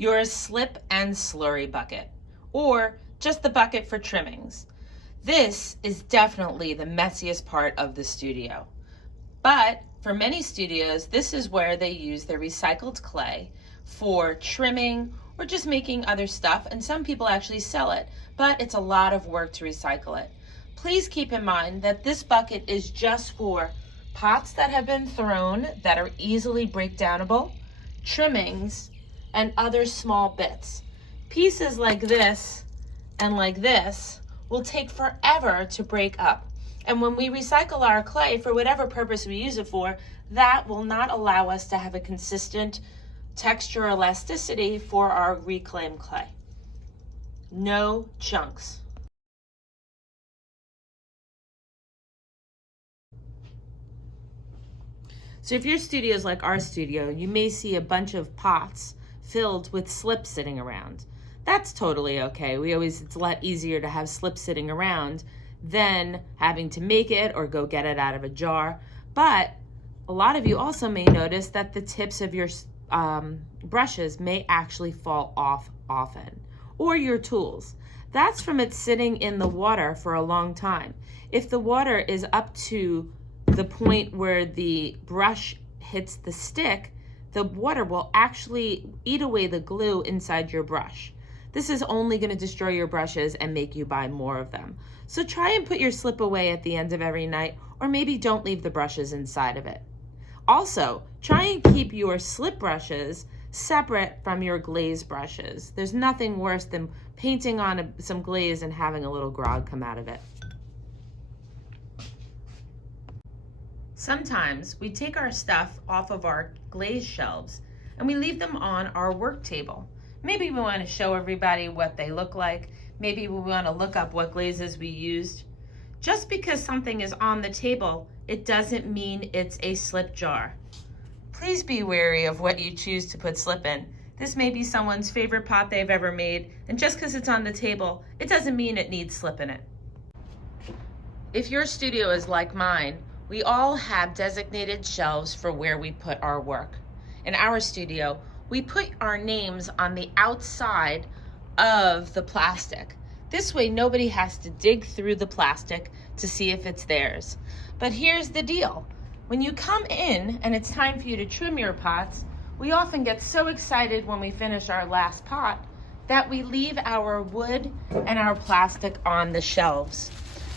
your slip and slurry bucket, or just the bucket for trimmings. This is definitely the messiest part of the studio. But for many studios, this is where they use their recycled clay for trimming or just making other stuff, and some people actually sell it, but it's a lot of work to recycle it. Please keep in mind that this bucket is just for pots that have been thrown that are easily breakdownable, trimmings, and other small bits. Pieces like this and like this will take forever to break up. And when we recycle our clay for whatever purpose we use it for, that will not allow us to have a consistent texture or elasticity for our reclaimed clay. No chunks. So if your studio is like our studio, you may see a bunch of pots filled with slips sitting around. That's totally okay. It's a lot easier to have slips sitting around than having to make it or go get it out of a jar. But a lot of you also may notice that the tips of your brushes may actually fall off often, or your tools. That's from it sitting in the water for a long time. If the water is up to the point where the brush hits the stick, the water will actually eat away the glue inside your brush. This is only going to destroy your brushes and make you buy more of them. So try and put your slip away at the end of every night, or maybe don't leave the brushes inside of it. Also, try and keep your slip brushes separate from your glaze brushes. There's nothing worse than painting on some glaze and having a little grog come out of it. Sometimes we take our stuff off of our glaze shelves and we leave them on our work table. Maybe we want to show everybody what they look like. Maybe we want to look up what glazes we used. Just because something is on the table, it doesn't mean it's a slip jar. Please be wary of what you choose to put slip in. This may be someone's favorite pot they've ever made, and just because it's on the table, it doesn't mean it needs slip in it. If your studio is like mine, we all have designated shelves for where we put our work. In our studio, we put our names on the outside of the plastic. This way, nobody has to dig through the plastic to see if it's theirs. But here's the deal. When you come in and it's time for you to trim your pots, we often get so excited when we finish our last pot that we leave our wood and our plastic on the shelves.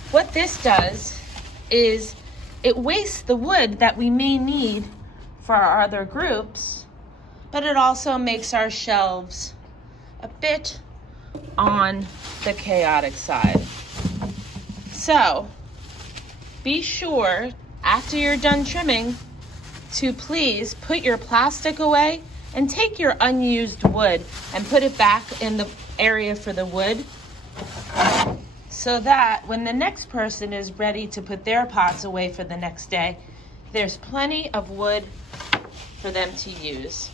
What this does is it wastes the wood that we may need for our other groups, but it also makes our shelves a bit on the chaotic side. So be sure after you're done trimming to please put your plastic away and take your unused wood and put it back in the area for the wood, so that when the next person is ready to put their pots away for the next day, there's plenty of wood for them to use.